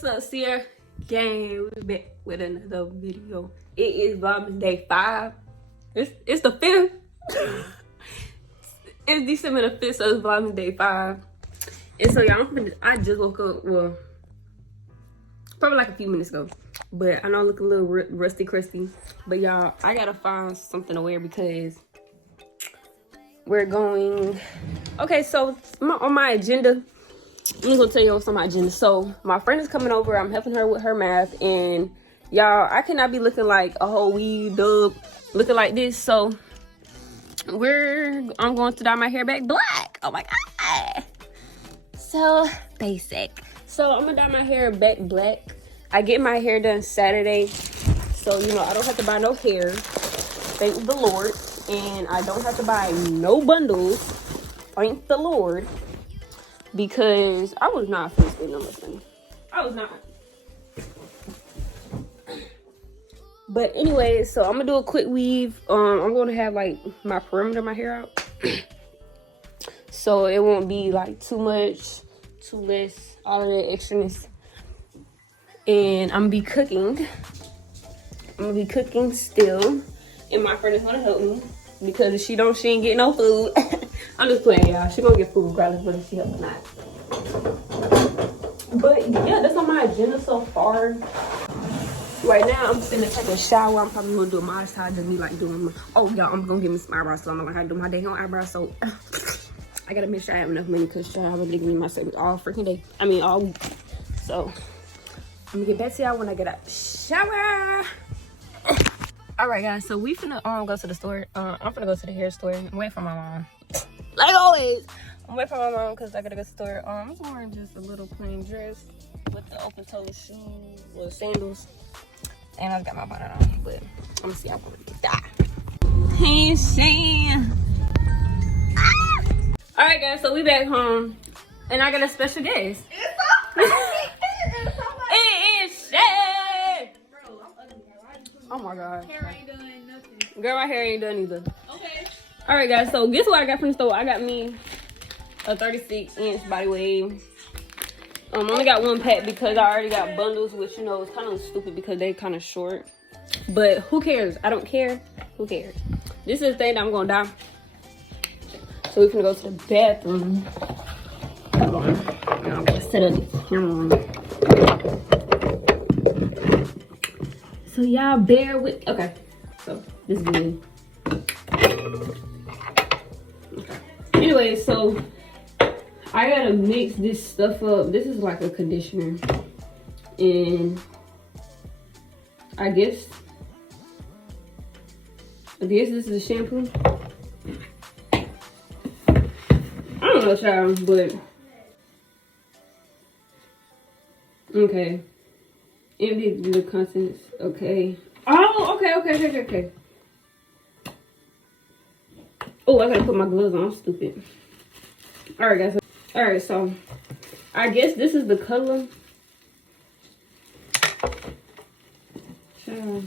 What's up, Cierra gang? We back with another video. It is VLOGMAS day 5. It's the 5th. It's December the 5th, so it's VLOGMAS day 5. And so y'all, I just woke up, well, probably like a few minutes ago. But I know I look a little rusty crusty. But y'all, I gotta find something to wear because we're going. Okay, so on my agenda, I'm just gonna tell you what's on my agenda. So my friend is coming over. I'm helping her with her math, and y'all, I cannot be looking like a whole weed dub, looking like this. So I'm going to dye my hair back black. Oh my god, so basic. So I'm gonna dye my hair back black. I get my hair done Saturday, so you know I don't have to buy no hair. Thank the Lord, and I don't have to buy no bundles. Thank the Lord. Because I was not finna spend no much money. I was not. But anyway, so I'm gonna do a quick weave. I'm gonna have like my perimeter of my hair out. So it won't be like too much, too less, all of that extraness. And I'm gonna be cooking. I'm gonna be cooking still. And my friend is gonna help me. Because if she ain't getting no food. I'm just playing, y'all. She gonna get food regardless whether she help or not. But yeah, that's on my agenda so far. Right now, I'm finna take a shower. I'm probably gonna do a massage of me like doing my. Oh y'all, I'm gonna give me some eyebrows, so I'm gonna have to do my day on eyebrows. So I gotta make sure I have enough money because I've been giving me my savings all freaking day. I mean all week. So I'm gonna get back to y'all when I get out the shower. All right, guys. So we finna go to the store. I'm finna go to the hair store. I'm waiting for my mom. Like always, I'm waiting for my mom because I gotta go to the store. I'm wearing just a little plain dress with the open toe shoes, little sandals, and I got my bonnet on. But I'm gonna see how I'm gonna get that. Hey, Shane. Ah! All right, guys. So we back home, and I got a special guest. It is Shay. Oh my god. Hair ain't done nothing. Girl, my hair ain't done either. Okay. Alright guys, so guess what I got from the store? I got me a 36-inch body wave. I only got one pack because I already got bundles, which you know is kind of stupid because they kind of short. But who cares? I don't care. Who cares? This is the thing that I'm gonna dye. So we're gonna go to the bathroom. Hold on. I'm gonna set up the camera. So y'all bear with. Okay. So this is good. Okay. Anyway, so I gotta mix this stuff up. This is like a conditioner, and I guess this is a shampoo. I don't know, child, but okay. Empty the contents. Okay. Oh, okay. Oh, I gotta put my gloves on. I'm stupid. Alright, guys. Alright, so I guess this is the color. Girl,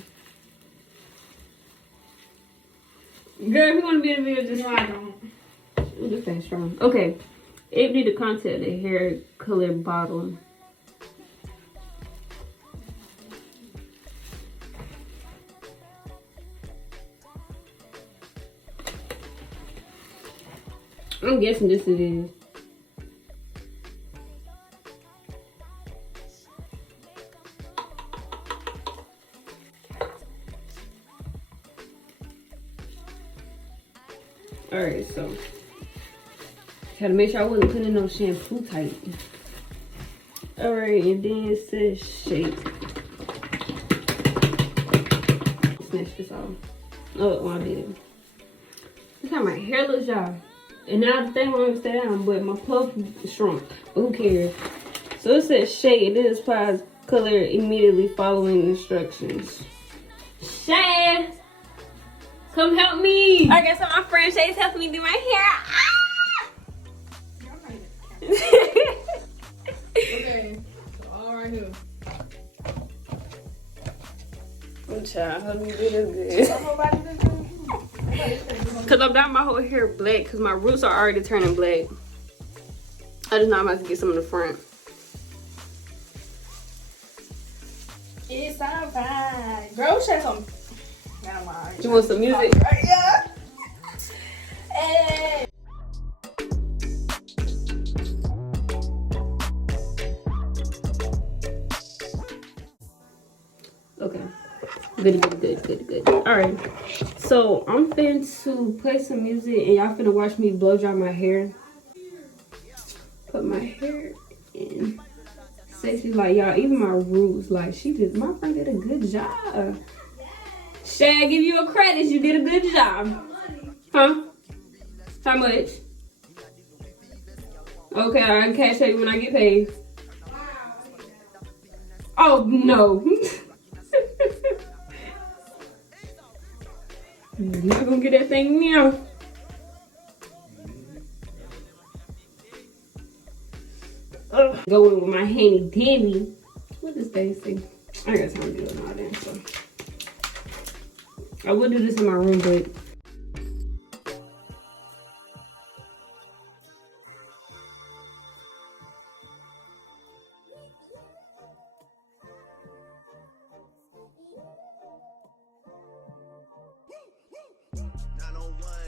if you want to be in the video, just no, I don't. This thing's strong. Okay. Empty the content of the hair color bottle. I'm guessing this it is. Alright, so had to make sure I wasn't putting no shampoo tight. Alright, and then it says shake. Snatch this off. Oh, well, I did it. Look how my hair looks, y'all. And now the thing won't stay down, but my puff shrunk. But who cares? So it says shade, and then it applies color immediately following instructions. Shay, come help me. I guess so my friend Shay's helping me do my hair. Ah! Okay. So all right here. I'm trying. Help me do this good. Because I'm dyeing my whole hair black because my roots are already turning black. I just know I'm about to get some in the front. It's alright. Girl, share some. Never mind. You want some music? Right, yeah. Hey. Okay. Good. Alright. So I'm finna to play some music and y'all finna watch me blow dry my hair. Put my hair in. Sexy like y'all, even my roots, like my friend did a good job. Shay, I give you a credit, you did a good job. Huh? How much? Okay, I can cash you when I get paid. Oh no. You're not gonna get that thing now. Going with my handy dandy. What does they say? I got time to do it all that. So I would do this in my room, but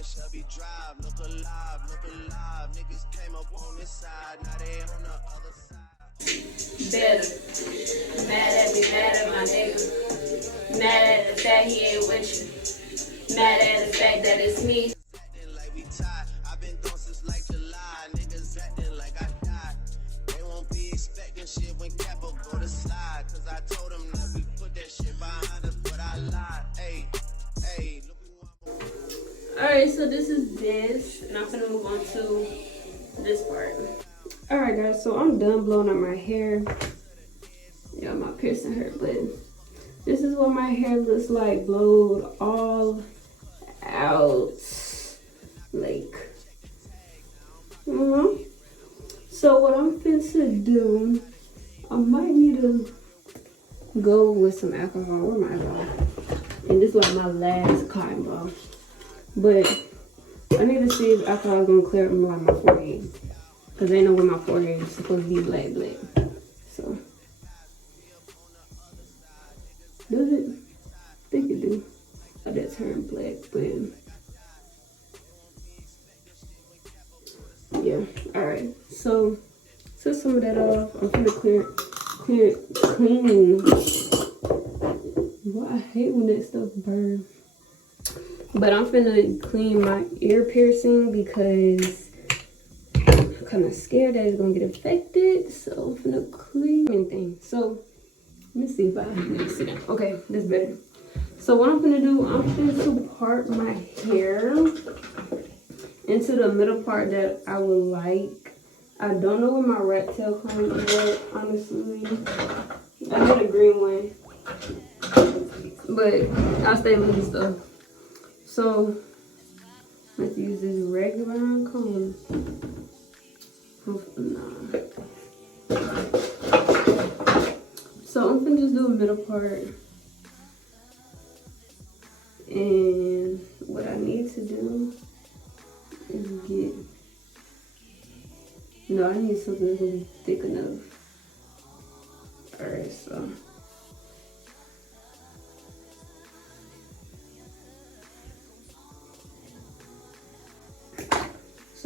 Subbie drive, look alive, niggas came up on this side, now they on the other side. better. Mad at me, mad at my nigga. Mad at the fact he ain't with you. Mad at the fact that it's me. Acting like we tied, I've been gone since like July, niggas acting like I died. They won't be expecting shit when Capo go to slide, cause I told them that we put that shit behind us, but I lied. Hey, look who I'm. Alright, so this is this, and I'm gonna move on to this part. Alright guys, so I'm done blowing up my hair. Yeah, my piercing hurt, but this is what my hair looks like blowed all out. Like, so what I'm finna do, I might need to go with some alcohol. Where my alcohol? And this is like my last cotton ball. But I need to see if alcohol is gonna clear up like my forehead. Cause I know where my forehead is supposed to be black. So does it? I think it do. Let that turn black, but yeah. Alright. So took some of that off. I'm gonna clean. Well, I hate when that stuff burns. But I'm finna clean my ear piercing because I'm kind of scared that it's gonna get affected. So I'm finna clean anything. So let me see if I can sit down. Okay, that's better. So what I'm finna do, I'm finna part my hair into the middle part that I would like. I don't know where my rat tail comb is at, honestly. I got a green one, but I'll stay with this stuff. So let's use this regular comb. So I'm gonna just do a middle part. And what I need to do is I need something that's gonna be thick enough. Alright, so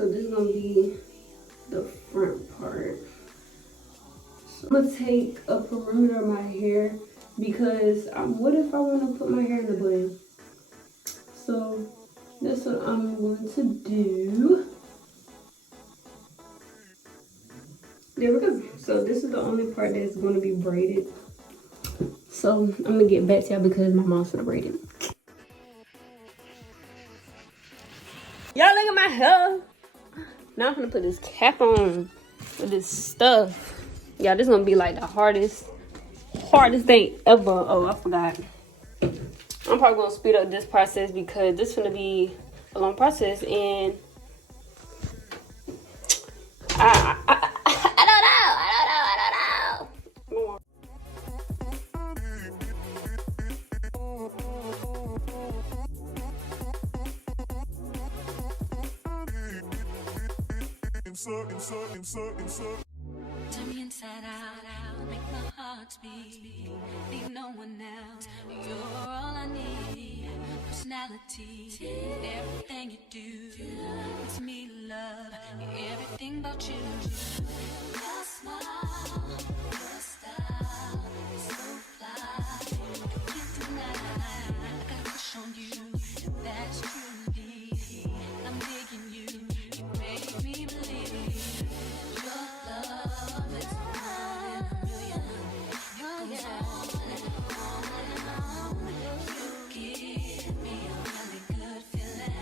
this is gonna be the front part. So I'm gonna take a perimeter of my hair because what if I want to put my hair in a bun? So that's what I'm going to do. There we go. So this is the only part that's going to be braided. So I'm gonna get back to y'all because my mom's gonna braid it. Y'all look at my hair. Now I'm gonna put this cap on with this stuff. Yeah, this is gonna be like the hardest thing ever. Oh, I forgot. I'm probably gonna speed up this process because this is gonna be a long process, and I don't know. Insert. Turn me inside out, make my heart heartbeat, need no one else. You're all I need. Personality, everything you do, it's me, love, everything about you. Your smile, your style, so fly, can't deny. I got a crush on you, and that's truly. I'm digging you, you make me believe. Your love is one in a million. It goes on and on and on. You give me a really good feeling.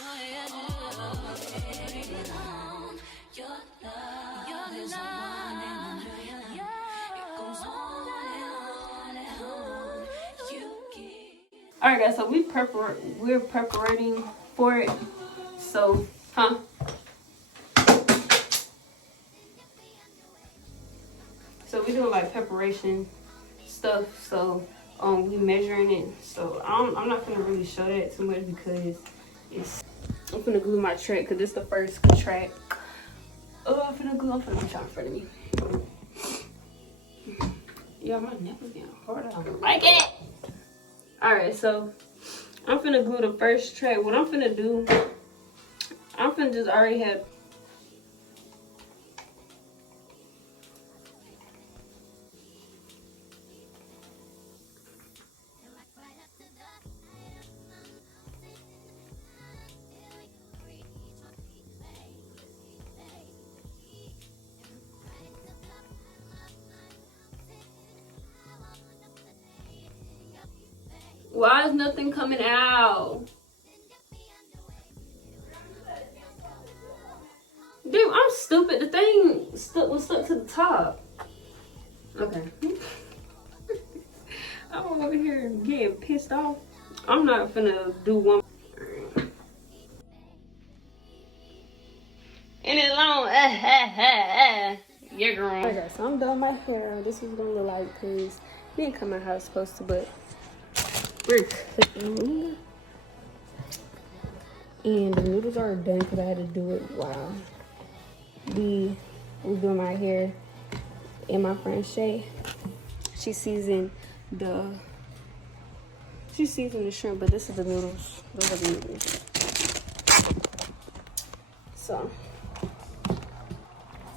Oh yeah, baby, on your love is one in a million. It goes on and on. You give. All right, guys. So we're preparing for it. So, So we're doing like preparation stuff. So we measuring it. So I'm not gonna really show that too much because I'm gonna glue my track because this is the first track. I'm gonna put it in front of me. Yeah, my neck is getting hard. I don't like it. All right, so I'm gonna glue the first track. What I'm gonna do, I'm gonna just already have. Why is nothing coming out? Dude, I'm stupid. The thing was stuck to the top. Okay. I'm over here getting pissed off. I'm not finna do one. And it's long. Yeah, girl. Okay, so I'm done my hair. This is gonna look like because it didn't come out how it's supposed to, but we're cooking. And the noodles are done because I had to do it while we doing my hair. And my friend Shay, she seasoned the shrimp, but this is the noodles. Those are the noodles. So I'm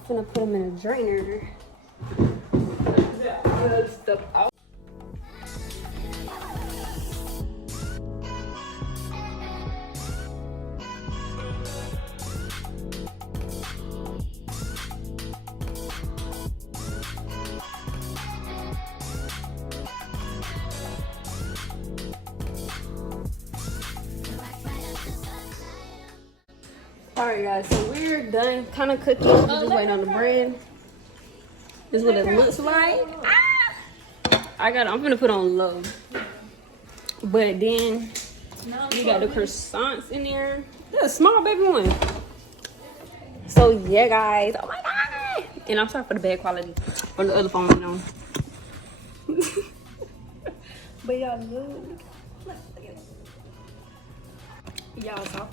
gonna put them in a drainer. Good stuff out. Alright guys, so we're done kind of cooking. We're just waiting on the bread. This is what it looks like. I'm gonna put on low. But then we got the croissants in there. There's a small baby one. So yeah guys, oh my god. And I'm sorry for the bad quality on the other phone, you know. But y'all look. Y'all, so I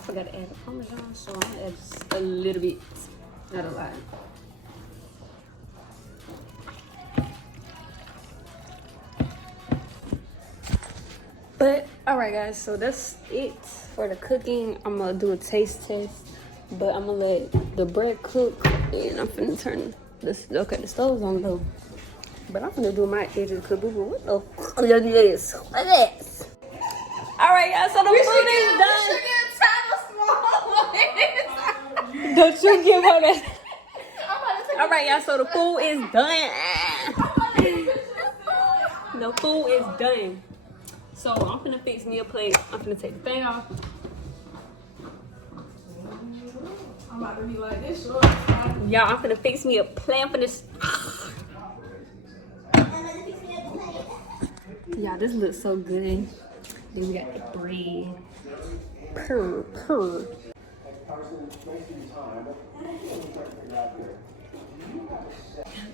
forgot to add the Parmesan, so I'm gonna add just a little bit, not a lot. But alright guys, so that's it for the cooking. I'm gonna do a taste test, but I'm gonna let the bread cook and I'm finna turn this. Okay, the stove's on low, but I'm gonna do my edges because what the fuck is this? What is this? Alright y'all, so the food is done. Don't you give her that. Alright y'all, so the food is done. The food is done. So I'm finna fix me a plate. I'm finna take the thing off. I'm about to be like this. Sure. Y'all, I'm finna fix me a plate. I'm finna. Y'all, this looks so good. Then we got the bread. Purr.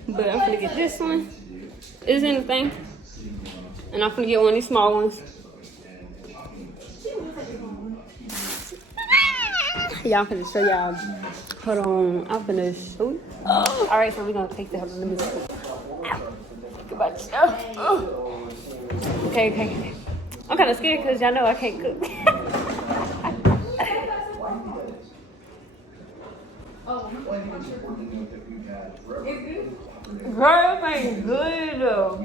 But I'm gonna get this one. Is anything? And I'm gonna get one of these small ones. Yeah, I'm gonna show y'all. Hold on, I'm gonna show you. Oh. All right, so we're gonna take the. Let me see. Think about you. Oh. Okay. I'm kind of scared because y'all know I can't cook. Girl, it ain't good though.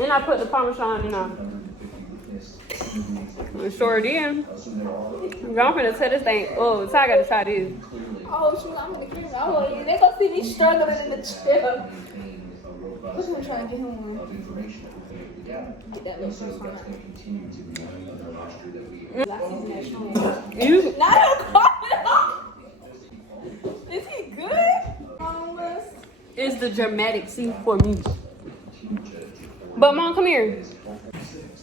And I put the Parmesan in there. It sure did. I'm finna tell this thing. Oh, so I gotta try this. Oh, shoot, I'm in the crib. Oh, yeah, they gonna see me struggling in the chair. We're gonna try and get him one. Get that little first one. You? Now don't call it off. Is he good? It's the dramatic scene for me. But mom, come here.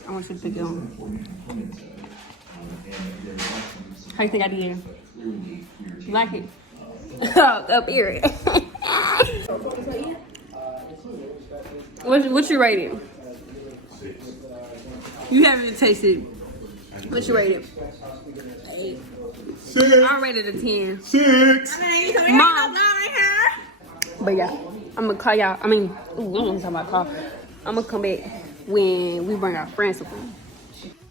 I want you to pick it on. How you think I did? You like it? Up here. What you rate it? You haven't even tasted it. What you rate it? 8. 6. I rated it a 10. 6. Mom. But yeah, I'm gonna call y'all. I mean, I'm talking about call. I'm gonna come back when we bring our friends to food.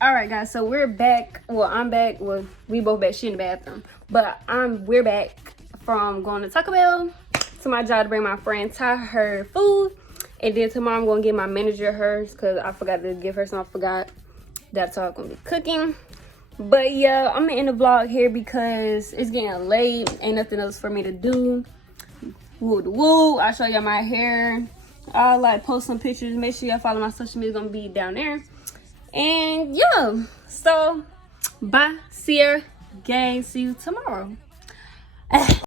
All right, guys. So we're back. Well, I'm back. Well, we both back. She in the bathroom, but we're back from going to Taco Bell to my job to bring my friend Ty her food, and then tomorrow I'm gonna give my manager hers because I forgot to give her some. I forgot that's all I'm gonna be cooking. But yeah, I'm gonna end the vlog here because it's getting late. Ain't nothing else for me to do. Woo. I'll show y'all my hair. I'll like post some pictures. Make sure y'all follow my social media. It's gonna be down there. And yeah, so bye, Sierra gang. See you tomorrow.